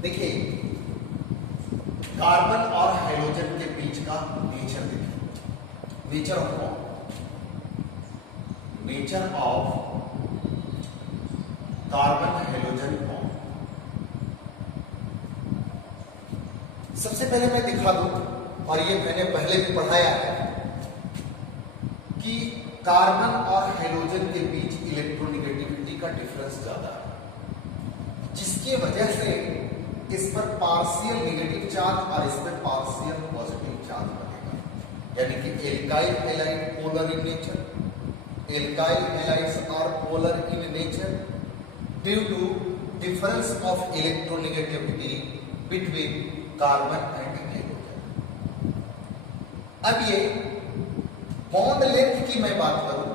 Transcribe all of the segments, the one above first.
देखिए कार्बन और हाइड्रोजन के बीच का नेचर देखिए, nature of bond, nature of carbon hydrogen bond. सबसे पहले मैं दिखा दूं, और ये मैंने पहले भी पढ़ाया है कि कार्बन और हाइड्रोजन के बीच इलेक्ट्रोनेगेटिविटी का डिफरेंस ज्यादा है, जिसकी वजह से इस पर पार्शियल नेगेटिव चार्ज और इस पर पार्शियल पॉजिटिव चार्ज बनेगा। यानी कि alkyl halide polar in nature, alkyl halides are polar in nature due to difference of electronegativity between carbon and hydrogen. अब ये बॉन्ड लेंथ की मैं बात करूं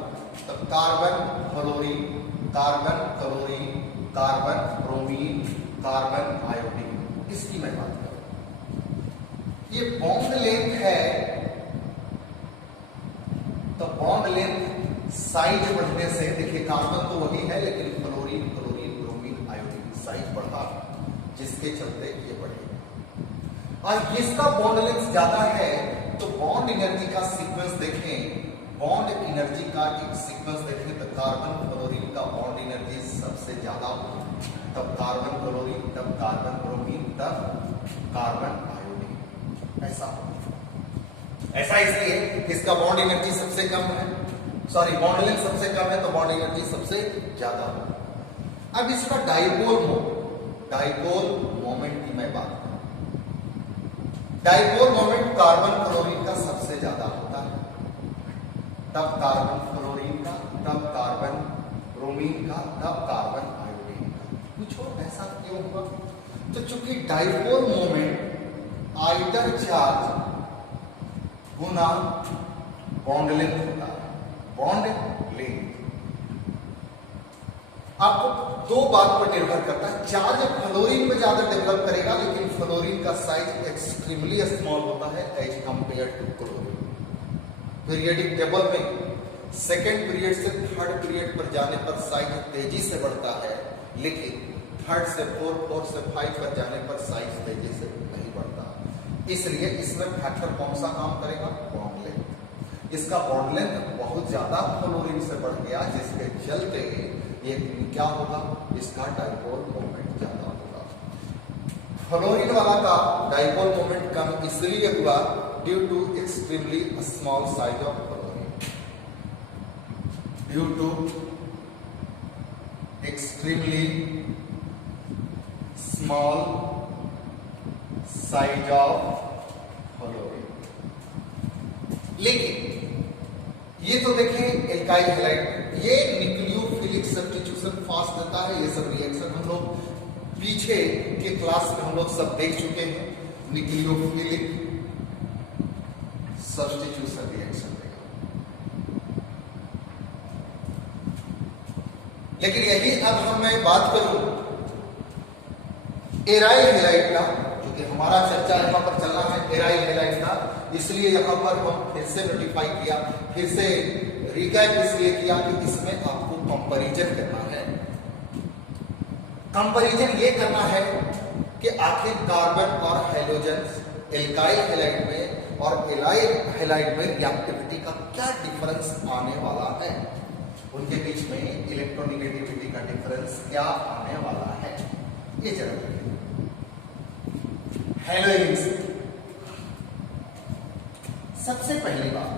तो carbon fluorine, carbon chlorine, carbon bromine, carbon iodine, इसकी मैं बात करूं। ये बॉन्ड लेंथ है तो बॉन्ड लेंथ साइज बढ़ने से, देखिए कार्बन तो वही है लेकिन fluorine, chlorine, bromine, iodine size बढ़ा, जिसके चलते ये बढ़ेगा। और इसका बॉन्ड लेंथ ज्यादा है तो बॉन्ड एनर्जी का सीक्वेंस देखें, बॉन्ड एनर्जी का एक सीक्वेंस देखें तो कार्बन फ्लोरीन का बॉन्ड एनर्जी सबसे ज्यादा होगा, तब कार्बन क्लोरीन, तब कार्बन ब्रोमीन, तब कार्बन आयोडीन, ऐसा ऐसा इसलिए इसका बॉन्ड एनर्जी सबसे कम है, सॉरी बॉन्ड लेंथ सबसे कम है तो बॉन्ड एनर्जी सबसे ज्यादा है। अब इसका डाइपोल मोमेंट की मैं बात करूं, डाइपोल मोमेंट कार्बन क्लोरीन का सबसे ज्यादा होता है, तब कार्बन फ्लोरीन का, तब कार्बन ब्रोमीन का, तब कार्बन आयोडीन का। पूछो ऐसा क्यों हुआ? तो चूंकि डाइपोल मोमेंट आइडर चार्ज गुना बॉन्ड लेंथ होता है, बॉन्ड लेंथ। आपको दो बात पर निर्भर करता है, चार्ज फ्लोरीन में ज्यादा डेवलप करेगा लेकिन फ्लोरीन का साइज एक्सट्रीमली स्मॉल होता है as compare to chlorine. Periodic table में सेकेंड पीरियड से थर्ड पीरियड पर जाने पर साइज तेजी से बढ़ता है, लेकिन थर्ड से फोर्थ, फोर्थ से 5 पर जाने पर साइज तेजी से नहीं बढ़ता। इसलिए इसमें फैक्टर कौन सा काम करेगा? Bond length. इसका बॉन्ड लेंथ बहुत ज्यादा फ्लोरीन से बढ़ गया, जिसके चलते ये क्या होगा? इसका डाइपोल मोमेंट ज्यादा होगा। फ्लोरीन वाला का डाइपोल मोमेंट कम इसलिए हुआ due to extremely small size of fluorine, due to extremely small size of fluorine. लेकिन ये तो देखें एल्काइल हैलाइड, ये न्यूक्लियोफिलिक सब्स्टिट्यूशन फास्ट देता है। ये सब रिएक्शन हम लोग पीछे के क्लास में हम लोग सब देख चुके हैं। न्यूक्लियोफिलिक सब्स्टिट्यूशन रिएक्शन देगा, लेकिन यही अब मैं बात करूं एराइल हैलाइड का, क्योंकि हमारा चर्चा यहां पर चलना है एराइल हैलाइड का, इसलिए यहां पर हम फिर से नोटिफाई किया, फिर से रिकैप इसलिए किया कि इसमें आपको कंपैरिजन करना है। कंपैरिजन ये करना है कि आखिर कार्बन और हाइड्रोजन एल्काइल हैलाइड में और एलाइल हैलाइड में रिएक्टिविटी का क्या डिफरेंस आने वाला है, उनके बीच में इलेक्ट्रोनेगेटिविटी का डिफरेंस क्या आने वाला है, ये जरा हैलोजेन्स। सबसे पहली बात,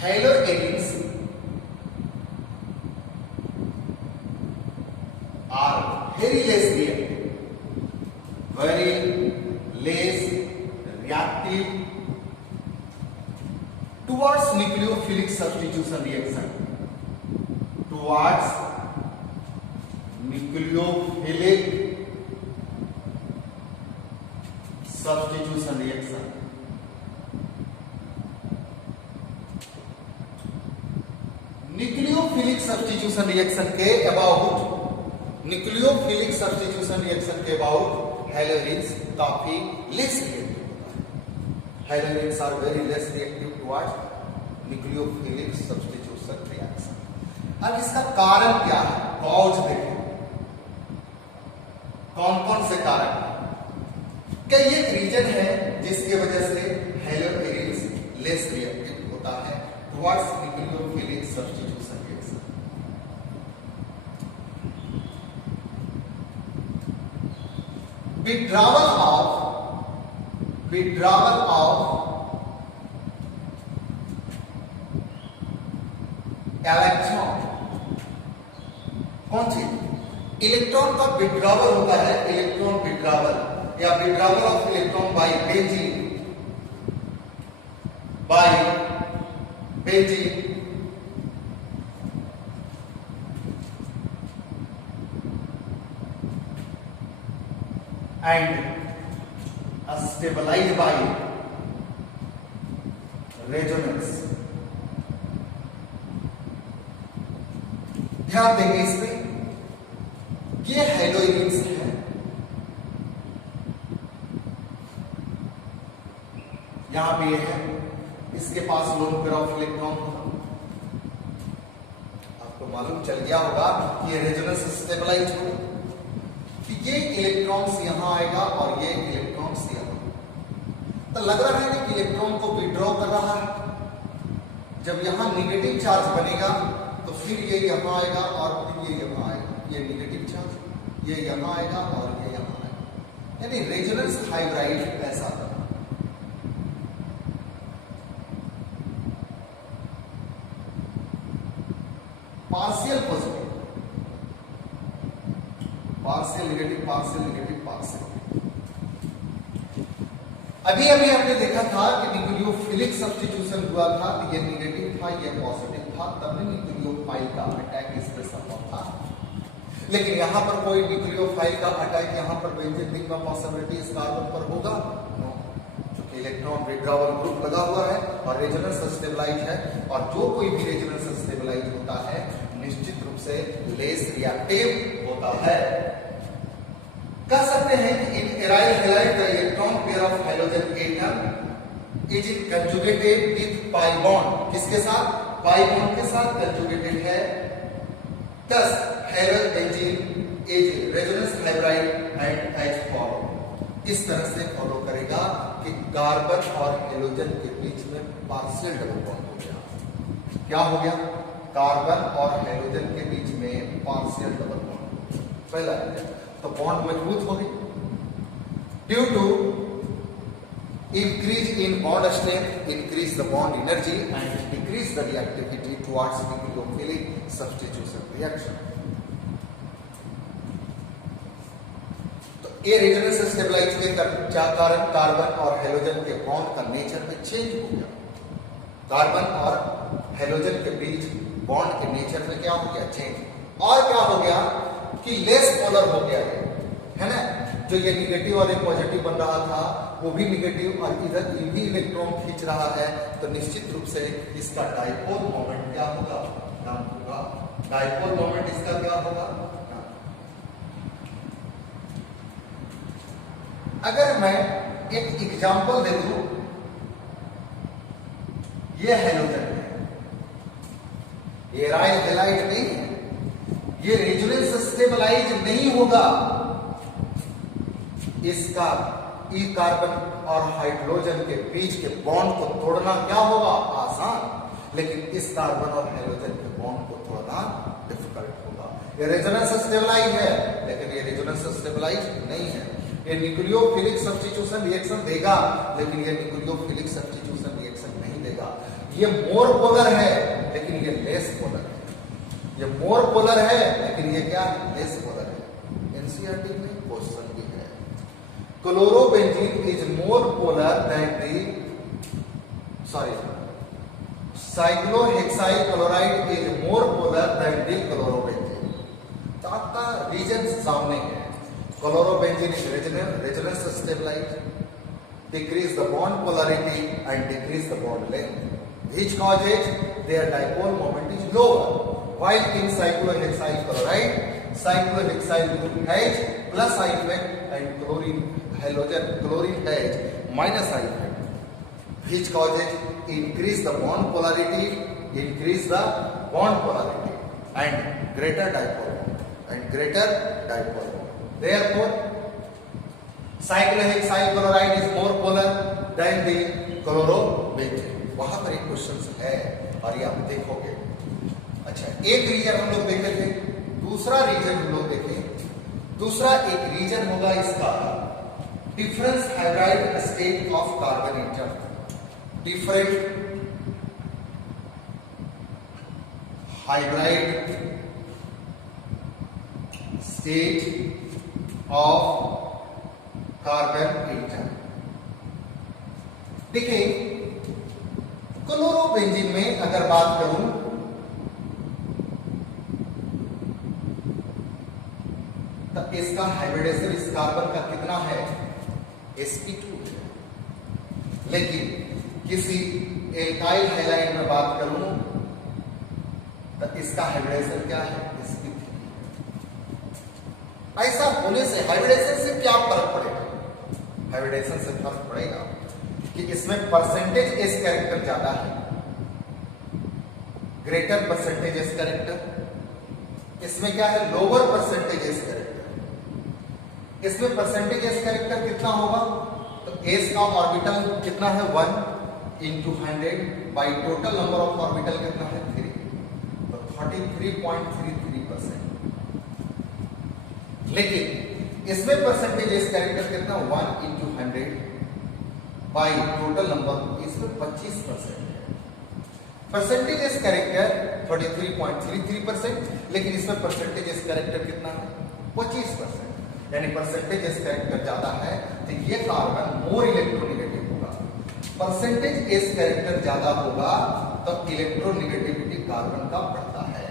halogens are very less reactive, very less reactive towards nucleophilic substitution reaction, towards nucleophilic substitution reaction। Nucleophilic substitution reaction के अबाउट, न्यूक्लियोफिलिक सब्स्टिट्यूशन रिएक्शन के अबाउट हैलोजेन्स काफी लेस रिएक्टिव होता है। Halogens are very less reactive towards nucleophilic substitution reaction. अब इसका कारण क्या है? कॉज देखें, कौन कौन से कारक? क्या ये एक रीजन है जिसकी वजह से हेलोएरिन्स लेस रिएक्टिव होता है towards nucleophilic substitution reaction? withdrawal of electron, कौन सी? इलेक्ट्रॉन का विड्रॉवल होता है, इलेक्ट्रॉन विड्रॉवल या withdrawal of electron by benzene and stabilized by resonance। ध्यान देंगे इसमें, ये हेलोइड्स है, यहां पे ये है, इसके पास लोन पेयर ऑफ इलेक्ट्रॉन होगा। आपको मालूम चल गया होगा कि ये रेजोनेंस स्टेबलाइज हो, कि ये इलेक्ट्रॉन्स यहां आएगा और ये इलेक्ट्रॉन्स यहां, तो लग रहा है ना कि इलेक्ट्रॉन को विड्रॉ कर रहा है। जब यहां निगेटिव चार्ज बनेगा तो फिर ये यहां आएगा और फिर ये यहां आएगा, ये निगेटिव चार्ज, ये यहां आएगा और ये यहां आएगा, यानी रेजोनेंस हाइब्राइड ऐसा था। Partial positive, partial negative, partial negative, partial. अभी हमने देखा था कि न्यूक्लियोफिलिक सब्स्टिट्यूशन हुआ था, तो ये नेगेटिव था, ये पॉजिटिव था, तब भी न्यूक्लियोफाइल का अटैक इस पे संभव था। लेकिन यहां पर कोई न्यूक्लियोफाइल का अटैक यहां पर बेंजीन का पॉसिबिलिटी इस कार्बन पर होगा? नो, क्योंकि इलेक्ट्रॉन विड्रॉवल ग्रुप लगा हुआ है और रेजोनेंस स्टेबलाइज है, और जो कोई भी रेजोनेंस स्टेबलाइज होता है निश्चित रूप से लेस रिएक्टिव होता है। कह सकते हैं कि in aryl halide the electron pair of hydrogen atom is conjugated with pi bond, किसके साथ? पाई बॉन्ड के साथ कंजुगेटेड है। thus halogen benzene is resonance hybrid and as follow. इस तरह से फॉलो करेगा कि कार्बन और हेलोजन के बीच में पार्शियल डबल बॉन्ड हो गया। क्या हो गया? कार्बन और हेलोजन के बीच में पार्शियल डबल बॉन्ड। पहला तो बॉन्ड मजबूत हो गई due to increase in bond strength, increase the bond energy and decrease the reactivity towards nucleophilic substitution reaction। तो ये रेजोनेंस स्टेबलाइज के कारण कार्बन और हेलोजन के बॉन्ड का नेचर में चेंज हो गया। कार्बन और हेलोजन के बीच बॉन्ड के नेचर में क्या हो गया? चेंज। और क्या हो गया कि लेस पोलर हो गया है ना, जो ये निगेटिव और ये पॉजिटिव बन रहा था वो भी निगेटिव और इधर ये भी इलेक्ट्रॉन खींच रहा है, तो निश्चित रूप से इसका डाइपोल मोमेंट क्या होगा? कम होगा। डाइपोल मोमेंट इसका क्या होगा? अगर मैं एक एग्जांपल दे दूं, ये हेलोजन है, ये एराइल हैलाइड नहीं है, ये रेजोनेंस स्टेबलाइज नहीं होगा। इसका ई कार्बन और हाइड्रोजन के बीच के बॉन्ड को तोड़ना क्या होगा? आसान, लेकिन इस कार्बन और हाइड्रोजन के बॉन्ड को तोड़ना डिफिकल्ट होगा। ये रेजोनेंस स्टेबलाइज है, लेकिन ये रेजोनेंस स्टेबलाइज नहीं है। ये न्यूक्लियोफिलिक सब्स्टिट्यूशन रिएक्शन देगा, लेकिन ये न्यूक्लियोफिलिक सब्स्टिट्यूशन रिएक्शन नहीं देगा। ये मोर पोलर है, लेकिन ये लेस पोलर है। ये मोर पोलर है, लेकिन ये क्या है? लेस पोलर है। एनसीईआरटी में क्वेश्चन भी है। Chlorobenzene is more polar than the cyclohexyl chloride is more polar than the chlorobenzene. तो आपका रीजन सामने है। Chlorobenzene is resonance stabilize, decrease the bond polarity and decrease the bond length, which causes their dipole moment is lower, while in cyclohexyl chloride, cyclohexyl group H plus I effect and chlorine H minus I effect, which causes increase the bond polarity and greater dipole moment Therefore, cyclohexyl chloride is more polar than the chlorobenzene. वहां पर एक question है और ये आप देखोगे। अच्छा, एक रीजन हम लोग देखे थे, दूसरा रीजन हम लोग देखें। दूसरा एक रीजन होगा इसका difference hybrid state of carbon atom. Different hybrid state of carbon atom. देखिए, क्लोरोबेंजीन में अगर बात करूं तो इसका हाइब्रिडेशन इस कार्बन का कितना है? sp2 है। लेकिन किसी एल्काइल हैलाइड में बात करूं तो इसका हाइब्रिडेशन क्या है? sp3। ऐसा होने से हाइब्रिडेशन से क्या फर्क पड़ेगा? हाइब्रिडेशन से फर्क पड़ेगा कि इसमें परसेंटेज एस कैरेक्टर ज्यादा है, ग्रेटर परसेंटेज एस कैरेक्टर। इसमें क्या है? Lower percentage S character. इसमें परसेंटेज एस कैरेक्टर कितना होगा? तो एस का ऑर्बिटल कितना है? 1 into 100 by total number of orbital कितना है? 3। तो 33.33%। लेकिन इसमें परसेंटेज एस कैरेक्टर कितना? 1 into 100 बाई टोटल नंबर, इसमें 25% है। परसेंटेज एस कैरेक्टर 33.33%, लेकिन इसमें परसेंटेज एस कैरेक्टर कितना है? 25%। यानी परसेंटेज एस कैरेक्टर ज्यादा है तो ये कार्बन मोर इलेक्ट्रोनेगेटिव होगा। परसेंटेज एस कैरेक्टर ज्यादा होगा तो इलेक्ट्रोनेगेटिविटी कार्बन का बढ़ता है।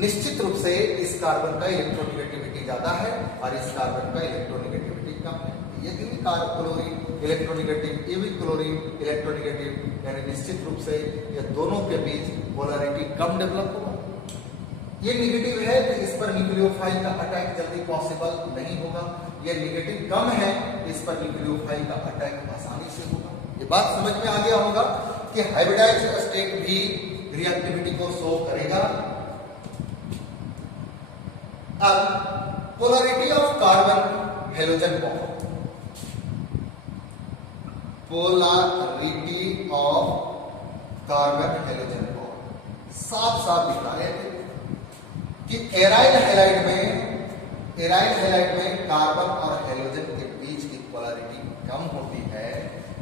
निश्चित रूप से इस कार्बन का इलेक्ट्रोनेगेटिविटी ज्यादा है और इस कार्बन का इलेक्ट्रोनेगेटिविटी कम है। ये भी क्लोरीन इलेक्ट्रोनेगेटिव, ये भी क्लोरीन इलेक्ट्रोनेगेटिव, यानी निश्चित रूप से ये दोनों के बीच पोलैरिटी कम डेवलप होगा। ये निगेटिव है तो इस पर न्यूक्लियोफाइल का अटैक जल्दी पॉसिबल नहीं होगा। ये निगेटिव कम है तो इस पर न्यूक्लियोफाइल का अटैक आसानी से होगा। ये बात समझ में आ गया होगा कि हाइब्रिडाइज्ड स्टेट भी रिएक्टिविटी को शो करेगा। अब polarity of carbon halogen bond, polarity of carbon halogen bond साफ साफ दिखा रहे थे कि एराइल हैलाइड में कार्बन और हेलोजन के बीच की पोलैरिटी कम होती है,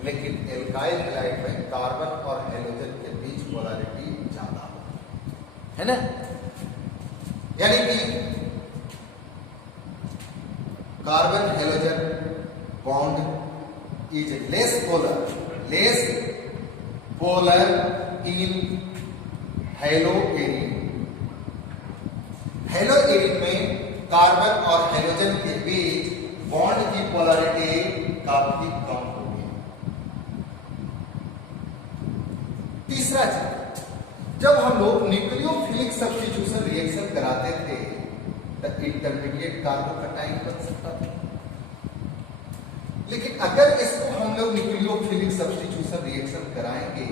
लेकिन एल्काइल हैलाइड में कार्बन और हेलोजन के बीच पोलैरिटी ज्यादा है ना। यानी कि carbon halogen bond is less polar in haloarene. Haloarene में कार्बन और हेलोजन के बीच बॉन्ड की पोलैरिटी काफी कम होगी। तीसरा चीज, जब हम लोग न्यूक्लियोफिलिक सब्स्टिट्यूशन रिएक्शन कराते थे तो इंटरमीडिएट कार्बोकैटायन बन सकता था। लेकिन अगर इसको हम लोग न्यूक्लियोफिलिक सब्स्टिट्यूशन रिएक्शन कराएंगे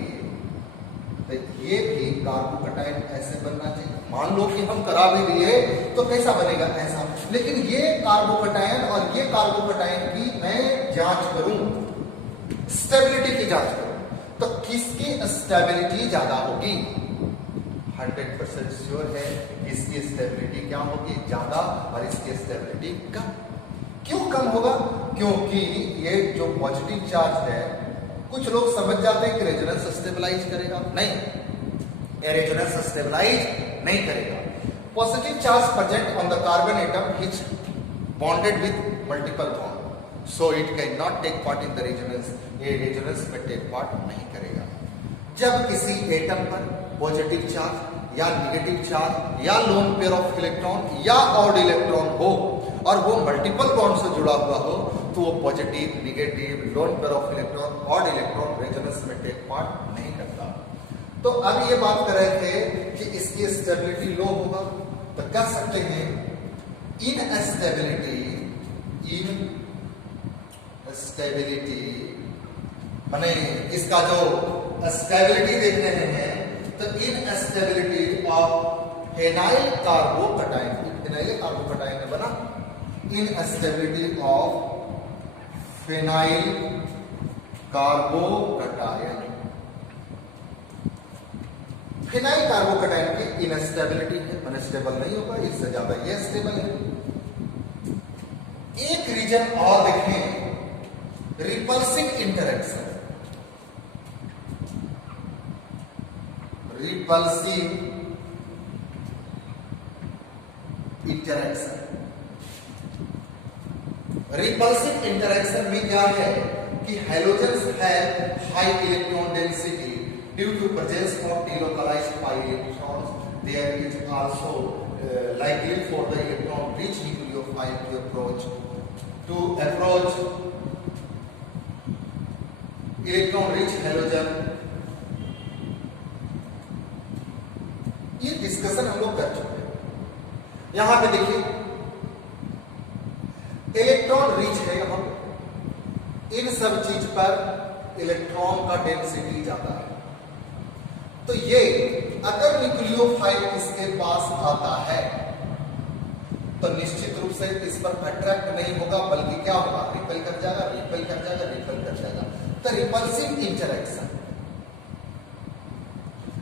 तो ये भी कार्बोकैटायन ऐसे बनना चाहिए। मान लो कि हम करा भी दिए तो कैसा बनेगा? ऐसा। लेकिन ये कार्बोकैटायन और ये कार्बोकैटायन की मैं जांच करूं, स्टेबिलिटी की जांच करूं, तो किसकी स्टेबिलिटी ज्यादा होगी? 100% श्योर है इसकी स्टेबिलिटी क्या होगी? ज्यादा, और इसकी स्टेबिलिटी कम। क्यों कम होगा? क्योंकि ये जो पॉजिटिव चार्ज है, कुछ लोग समझ जाते हैं कि रेजोनेंस स्टेबलाइज करेगा। नहीं, ये रेजोनेंस स्टेबलाइज नहीं करेगा। Positive charge present on the carbon atom which bonded with multiple bond, so it can not take part in the resonance. ये रेजोनेंस में टेक पार्ट नहीं करेगा। जब किसी एटम पर पॉजिटिव चार्ज या नेगेटिव चार्ज या लोन पेयर ऑफ इलेक्ट्रॉन या ऑड इलेक्ट्रॉन हो और वो मल्टीपल बॉन्ड से जुड़ा हुआ हो, तो वो positive, negative, loan pair of electron, odd electron resonance में टेक पार्ट नहीं करता। तो अब ये बात कर रहे थे कि इसकी स्टेबिलिटी लो होगा, तो कह सकते हैं इनस्टेबिलिटी माने इसका जो स्टेबिलिटी देख रहे हैं तो instability of phenyl carbocation, phenyl carbocation बना instability of phenyl carbocation. Phenyl carbocation की इनस्टेबिलिटी है, अनस्टेबल नहीं होगा, इससे ज्यादा ये स्टेबल है। एक रीजन और देखें, repulsive interaction. Repulsive interaction, repulsive interaction में क्या है कि halogens have high electron density due to presence of delocalized pi electrons. There is also likely for the electron rich nucleophile to approach electron rich halogen। ये discussion हम लोग कर चुके हैं। यहां पे देखिए इलेक्ट्रॉन रिच है, यहां इन सब चीज पर इलेक्ट्रॉन का डेंसिटी ज्यादा है, तो ये अगर न्यूक्लियोफाइल इसके पास आता है तो निश्चित रूप से इस पर अट्रैक्ट नहीं होगा, बल्कि क्या होगा, रिपेल कर जाएगा, रिपेल कर जाएगा, रिपेल कर जाएगा। तो repulsive interaction,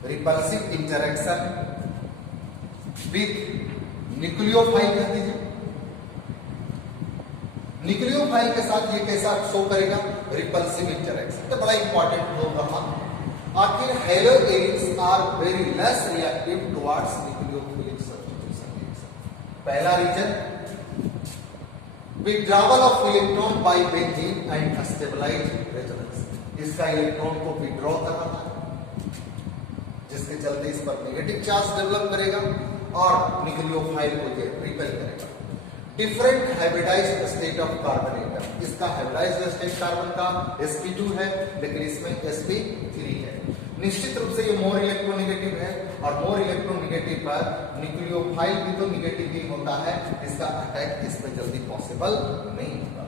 repulsive interaction with nucleophile कह दीजिए। न्यूक्लियोफाइल के साथ ये कैसा शो करेगा, रिपल्सिव इंटरेक्शन। तो बड़ा इंपॉर्टेंट हो रहा। आखिर halogens are very less reactive towards nucleophilic substitution reaction. पहला reason, withdrawal of electron by benzene and stabilised resonance. इसका इलेक्ट्रॉन को विड्रॉ कर रहा है, जिसके चलते इस पर नेगेटिव चार्ज डेवलप करेगा और न्यूक्लियोफाइल को ये रिपेल करेगा। Different hybridized state of carbon atom, इसका हाइब्रिडाइज्ड स्टेट कार्बन का sp2 है, लेकिन इसमें sp3 है। निश्चित रूप से ये मोर इलेक्ट्रोनेगेटिव है, और मोर इलेक्ट्रोनेगेटिव पर न्यूक्लियोफाइल भी तो नेगेटिव ही होता है, इसका अटैक इस पर जल्दी पॉसिबल नहीं होगा।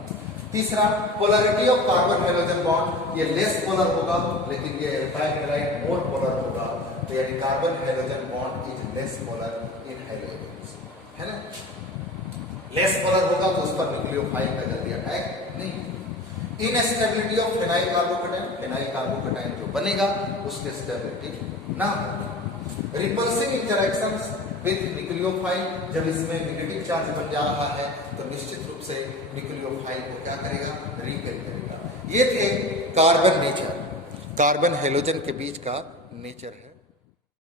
तीसरा, polarity of carbon hydrogen bond, ये लेस पोलर होगा, लेकिन ये एल्काइल हैलाइड मोर पोलर होगा। तो यानी carbon hydrogen bond is less polar in halogens, है ना। लेस पोलर होगा तो उस पर न्यूक्लियोफाइल का जल्दी अटैक नहीं। Instability of phenyl carbocation, phenyl carbocation जो बनेगा उसकी स्टेबिलिटी ना होगी। रिपल्सिव इंटरेक्शंस विद न्यूक्लियोफाइल, जब इसमें नेगेटिव चार्ज बन जा रहा है तो निश्चित रूप से न्यूक्लियोफाइल को क्या करेगा, रिपेल करेगा। ये थे कार्बन नेचर, कार्बन हैलोजन के बीच का नेचर है।